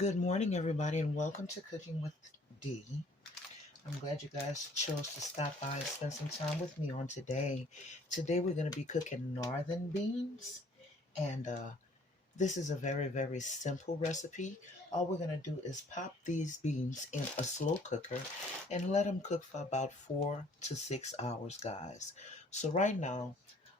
Good morning, everybody, and welcome to Cooking with D. I'm glad you guys chose to stop by and spend some time with me on today. Today, we're going to be cooking northern beans, and this is a very, very simple recipe. All we're going to do is pop these beans in a slow cooker and let them cook for about 4 to 6 hours, guys. So right now,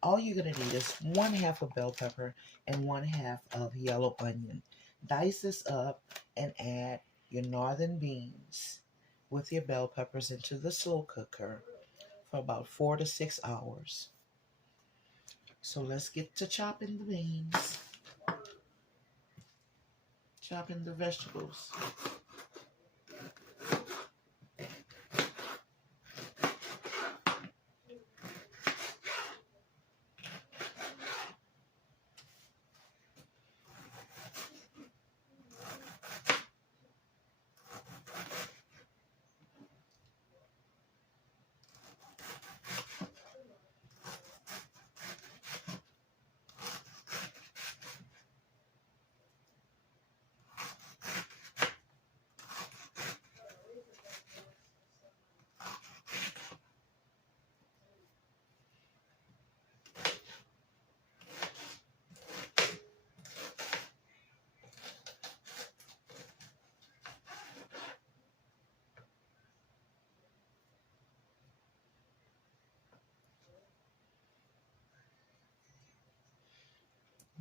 all you're going to need is 1/2 of bell pepper and 1/2 of yellow onion. Dice this up and add your northern beans with your bell peppers into the slow cooker for about 4 to 6 hours. So let's get to chopping the beans, chopping the vegetables.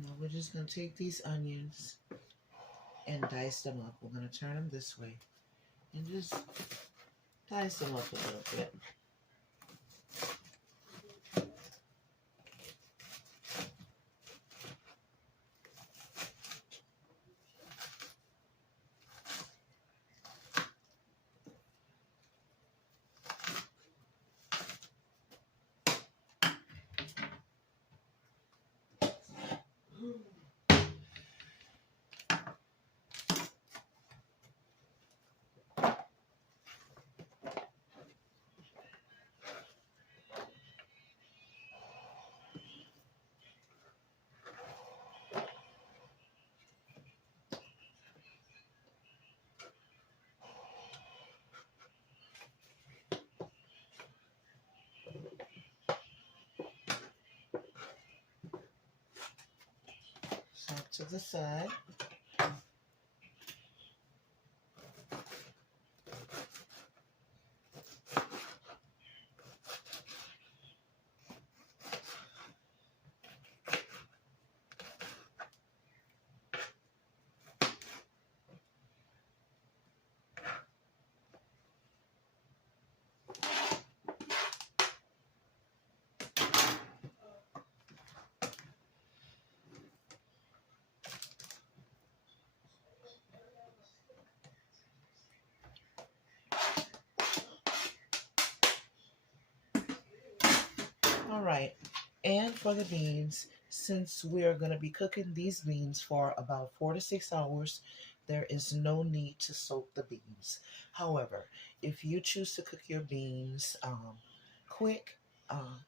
Now we're just going to take these onions and dice them up. We're going to turn them this way and just dice them up a little bit. Set to the side. All right, and for the beans, since we are going to be cooking these beans for about 4 to 6 hours, there is no need to soak the beans. However, if you choose to cook your beans quick, uh,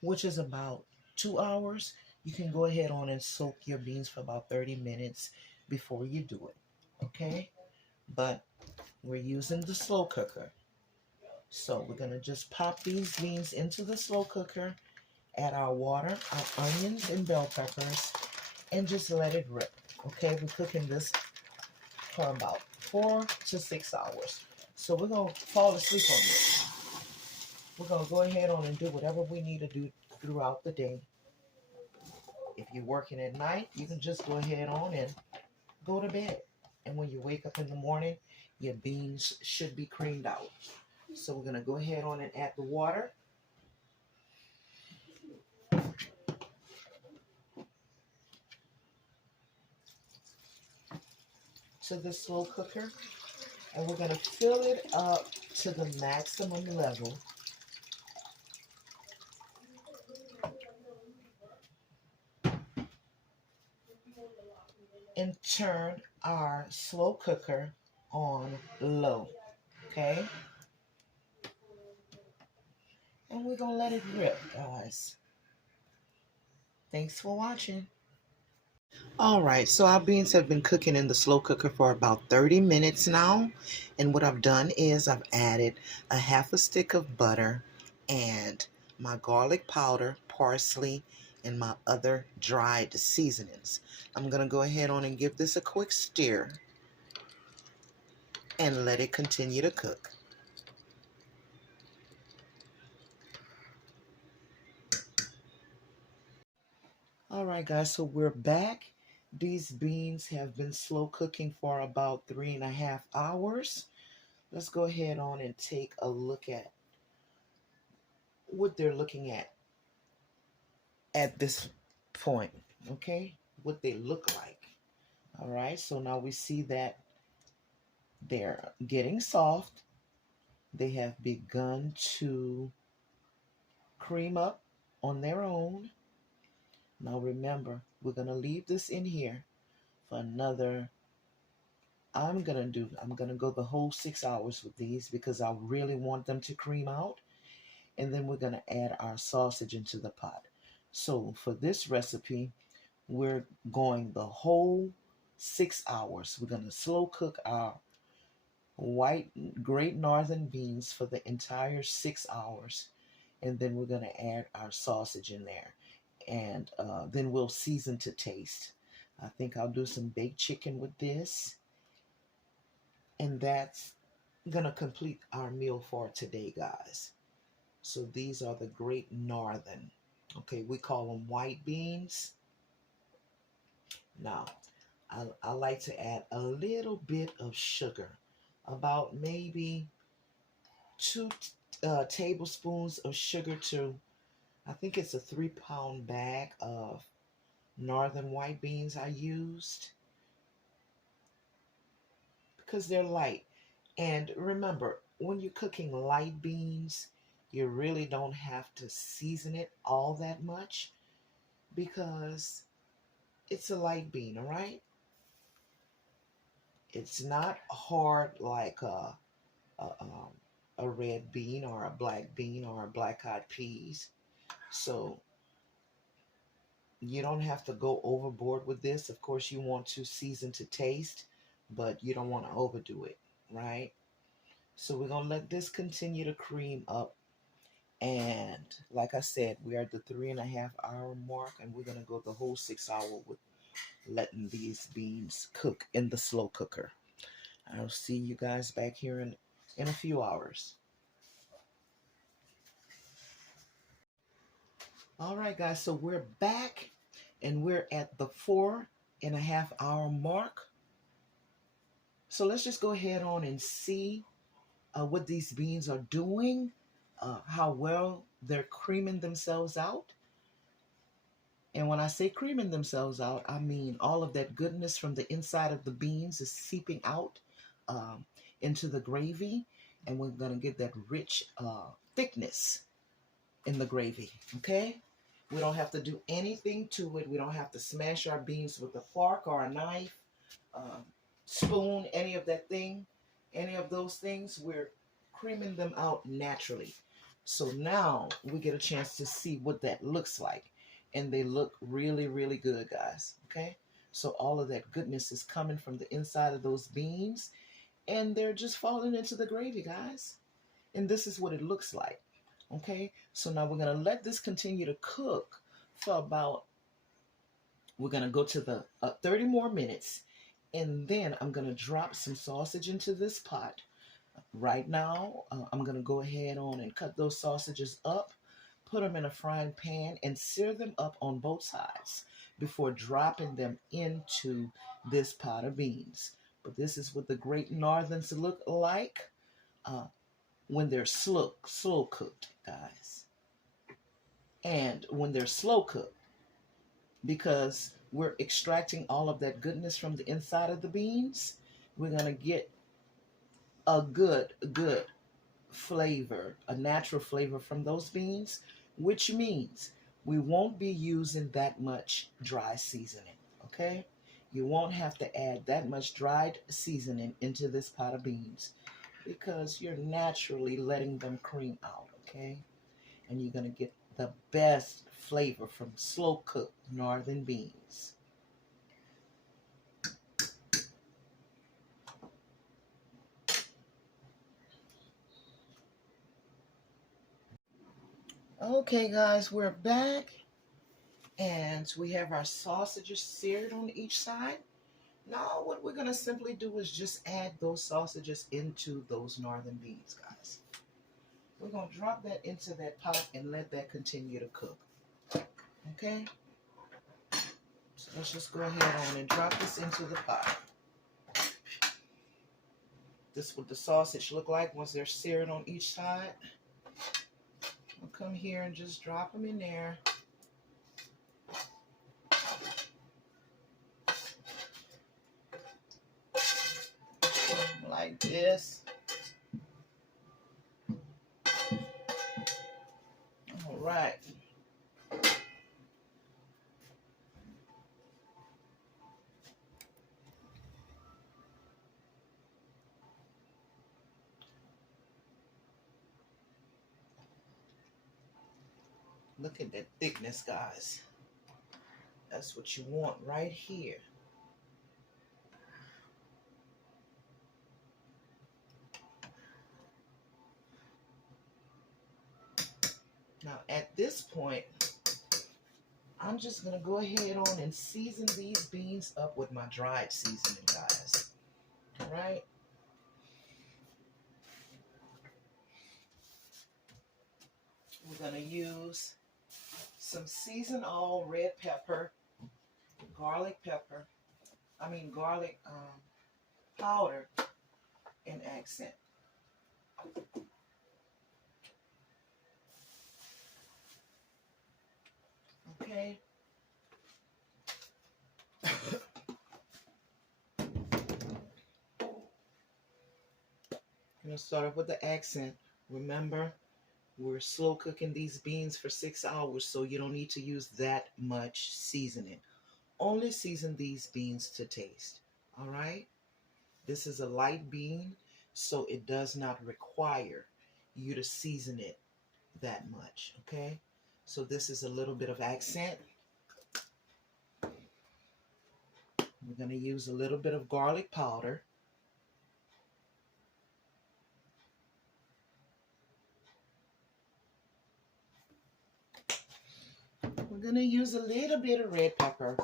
which is about 2 hours, you can go ahead on and soak your beans for about 30 minutes before you do it, okay? But we're using the slow cooker. So we're going to just pop these beans into the slow cooker, add our water, our onions and bell peppers, and just let it rip. Okay, we're cooking this for about 4 to 6 hours. So we're going to fall asleep on this. We're going to go ahead on and do whatever we need to do throughout the day. If you're working at night, you can just go ahead on and go to bed. And when you wake up in the morning, your beans should be creamed out. So we're going to go ahead on and add the water. To the slow cooker, and we're going to fill it up to the maximum level. And turn our slow cooker on low, okay? And we're going to let it rip, guys. Thanks for watching. All right, so our beans have been cooking in the slow cooker for about 30 minutes now. And what I've done is I've added a half a stick of butter and my garlic powder, parsley, and my other dried seasonings. I'm going to go ahead on and give this a quick stir and let it continue to cook. All right, guys, so we're back. These beans have been slow cooking for about 3.5 hours. Let's go ahead on and take a look at what they're looking at this point, okay? What they look like. All right, so now we see that they're getting soft. They have begun to cream up on their own. Now remember, we're going to leave this in here for another, I'm going to go the whole 6 hours with these because I really want them to cream out. And then we're going to add our sausage into the pot. So for this recipe, we're going the whole 6 hours. We're going to slow cook our white great northern beans for the entire 6 hours. And then we're going to add our sausage in there. And then we'll season to taste. I think I'll do some baked chicken with this. And that's going to complete our meal for today, guys. So these are the great northern. Okay, we call them white beans. Now, I like to add a little bit of sugar, about maybe 2 tablespoons of sugar to, I think it's a 3-pound bag of northern white beans I used because they're light. And remember, when you're cooking light beans, you really don't have to season it all that much because it's a light bean, all right? It's not hard like a red bean or a black bean or a black-eyed peas. So you don't have to go overboard with this. Of course, you want to season to taste, but you don't want to overdo it, right? So we're going to let this continue to cream up. And like I said, we are at the 3.5 hour mark, and we're going to go the whole 6 hour with letting these beans cook in the slow cooker. I'll see you guys back here in a few hours. All right, guys, so we're back and we're at the 4.5 hour mark. So let's just go ahead on and see what these beans are doing, how well they're creaming themselves out. And when I say creaming themselves out, I mean all of that goodness from the inside of the beans is seeping out into the gravy. And we're going to get that rich thickness in the gravy, okay? We don't have to do anything to it. We don't have to smash our beans with a fork or a knife, spoon, any of that thing, any of those things. We're creaming them out naturally. So now we get a chance to see what that looks like. And they look really, really good, guys, okay? So all of that goodness is coming from the inside of those beans, and they're just falling into the gravy, guys. And this is what it looks like. Okay, so now we're going to let this continue to cook for about, we're going to go to the 30 more minutes. And then I'm going to drop some sausage into this pot. Right now, I'm going to go ahead on and cut those sausages up, put them in a frying pan, and sear them up on both sides before dropping them into this pot of beans. But this is what the great northerns look like when they're slow cooked, guys. And when they're slow cooked, because we're extracting all of that goodness from the inside of the beans, we're going to get a good flavor, a natural flavor from those beans, which means we won't be using that much dry seasoning, okay? You won't have to add that much dried seasoning into this pot of beans because you're naturally letting them cream out, okay? And you're going to get the best flavor from slow cooked northern beans. Okay, guys, we're back, and we have our sausages seared on each side. Now, what we're going to simply do is just add those sausages into those northern beans, guys. We're going to drop that into that pot and let that continue to cook. Okay? So let's just go ahead on and drop this into the pot. This is what the sausage look like once they're seared on each side. I'll come here and just drop them in there. Like this. All right. Look at that thickness, guys. That's what you want right here. Now, at this point, I'm just going to go ahead on and season these beans up with my dried seasoning, guys. All right? We're going to use some seasoned all red pepper, garlic powder and accent. Okay? I'm going to start off with the accent. Remember, we're slow cooking these beans for 6 hours, so you don't need to use that much seasoning. Only season these beans to taste. All right? This is a light bean, so it does not require you to season it that much. Okay? So this is a little bit of accent. We're going to use a little bit of garlic powder. We're going to use a little bit of red pepper,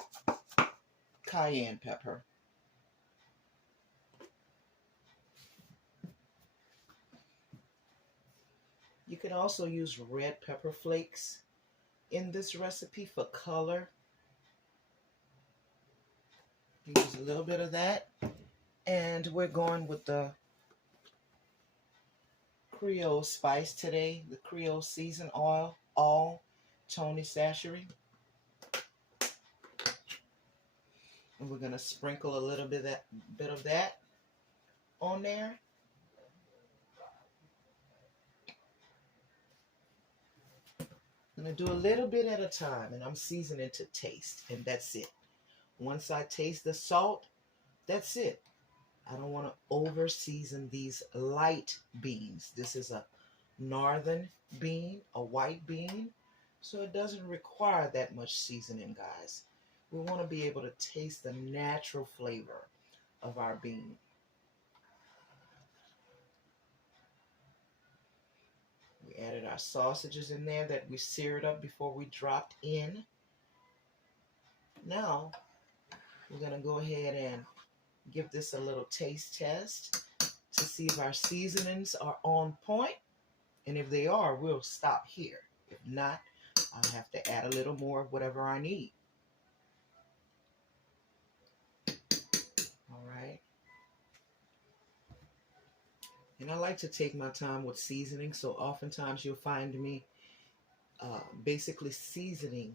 cayenne pepper. You can also use red pepper flakes in this recipe for color. Use a little bit of that. And we're going with the Creole spice today, the Creole seasoned oil, all Tony Sashery. And we're going to sprinkle a little bit of that on there. I'm going to do a little bit at a time, and I'm seasoning to taste, and that's it. Once I taste the salt, that's it. I don't want to over season these light beans. This is a northern bean, a white bean, so it doesn't require that much seasoning, guys. We want to be able to taste the natural flavor of our bean. We added our sausages in there that we seared up before we dropped in. Now, we're going to go ahead and give this a little taste test to see if our seasonings are on point. And if they are, we'll stop here. If not, I'll have to add a little more of whatever I need. All right. And I like to take my time with seasoning, so oftentimes you'll find me basically seasoning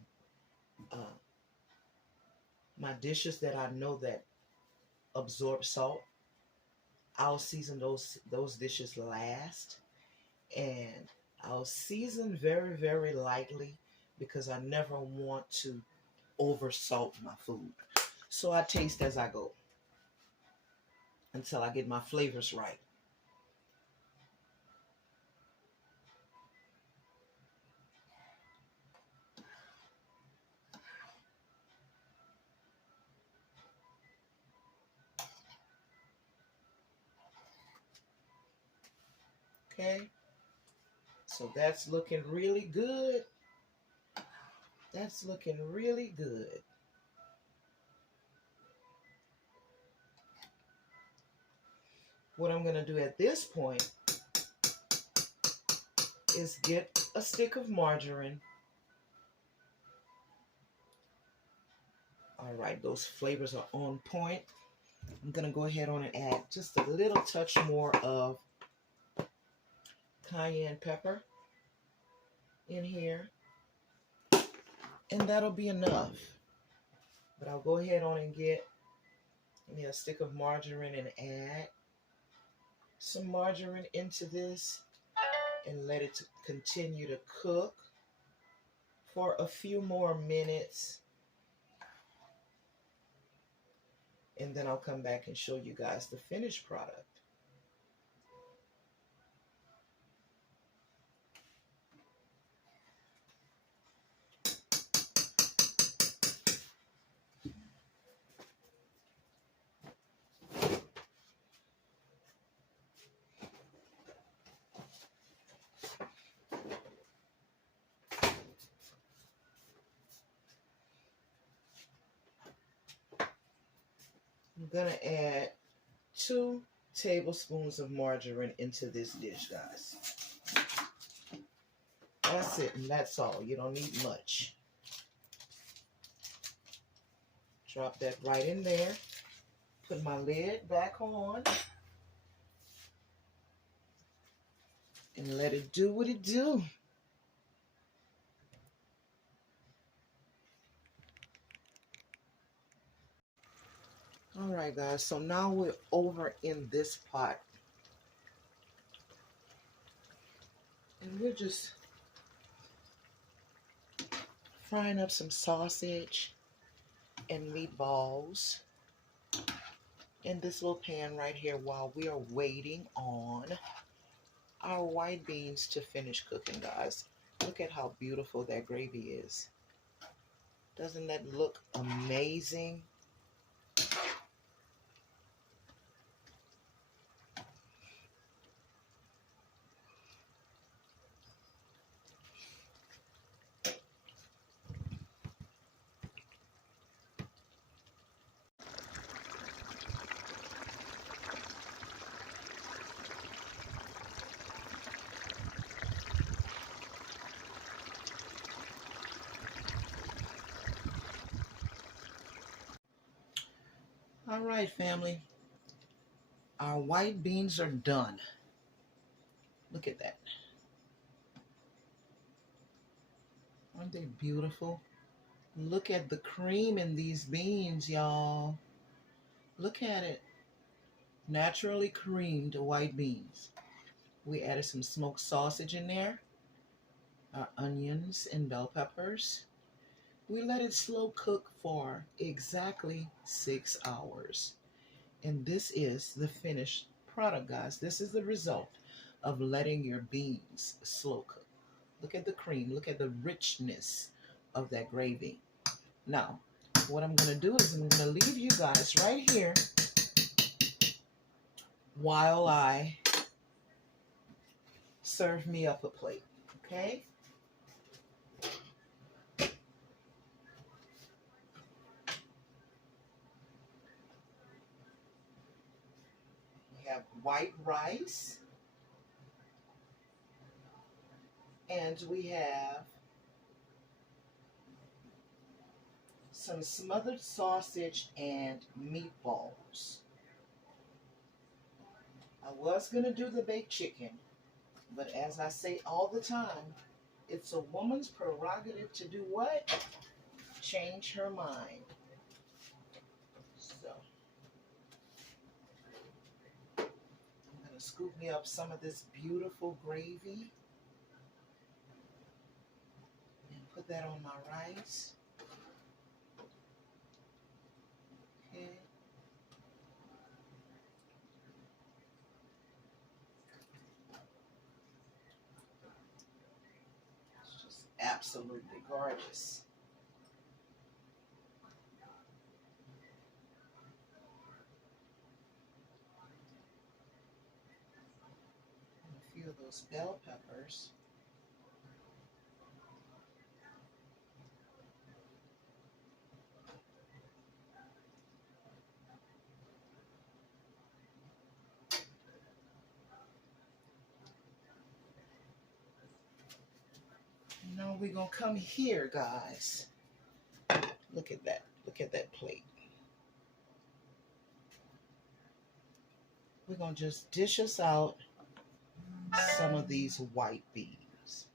my dishes that I know that absorb salt. I'll season those dishes last, and I'll season very, very lightly because I never want to over salt my food. So I taste as I go until I get my flavors right. Okay, So that's looking really good. That's looking really good. What I'm going to do at this point is get a stick of margarine. All right, those flavors are on point. I'm going to go ahead on and add just a little touch more of cayenne pepper in here. And that'll be enough. But I'll go ahead on and get me a stick of margarine and add some margarine into this and let it continue to cook for a few more minutes. And then I'll come back and show you guys the finished product. I'm going to add 2 tablespoons of margarine into this dish, guys. That's it, and that's all. You don't need much. Drop that right in there. Put my lid back on. And let it do what it do. All right, guys, so now we're over in this pot. And we're just frying up some sausage and meatballs in this little pan right here while we are waiting on our white beans to finish cooking, guys. Look at how beautiful that gravy is. Doesn't that look amazing? All right, family. Our white beans are done. Look at that. Aren't they beautiful? Look at the cream in these beans, y'all. Look at it. Naturally creamed white beans. We added some smoked sausage in there, our onions and bell peppers. We let it slow cook for exactly 6 hours. And this is the finished product, guys. This is the result of letting your beans slow cook. Look at the cream. Look at the richness of that gravy. Now, what I'm going to do is I'm going to leave you guys right here while I serve me up a plate, okay? We have white rice, and we have some smothered sausage and meatballs. I was going to do the baked chicken, but as I say all the time, it's a woman's prerogative to do what? Change her mind. So, I'm going to scoop me up some of this beautiful gravy and put that on my rice. Okay. It's just absolutely gorgeous. And a few of those bell peppers. Now we're going to come here, guys. Look at that. Look at that plate. We're going to just dish us out some of these white beans.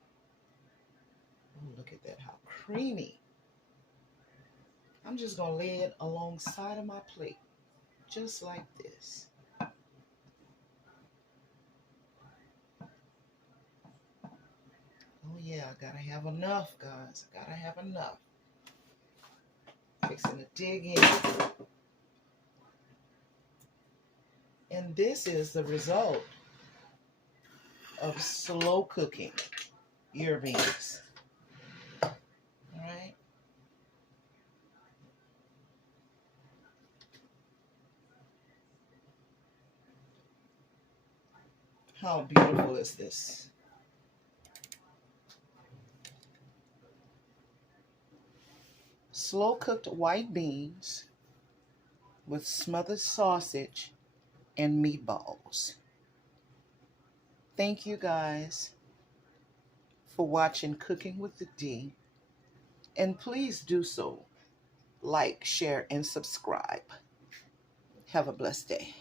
Ooh, look at that, how creamy. I'm just going to lay it alongside of my plate, just like this. Oh yeah, I gotta have enough, guys. I gotta have enough. Fixing to dig in. And this is the result of slow cooking your beans. All right. How beautiful is this? Slow cooked white beans with smothered sausage and meatballs. Thank you guys for watching Cooking with the D. And please do so. Like, share, and subscribe. Have a blessed day.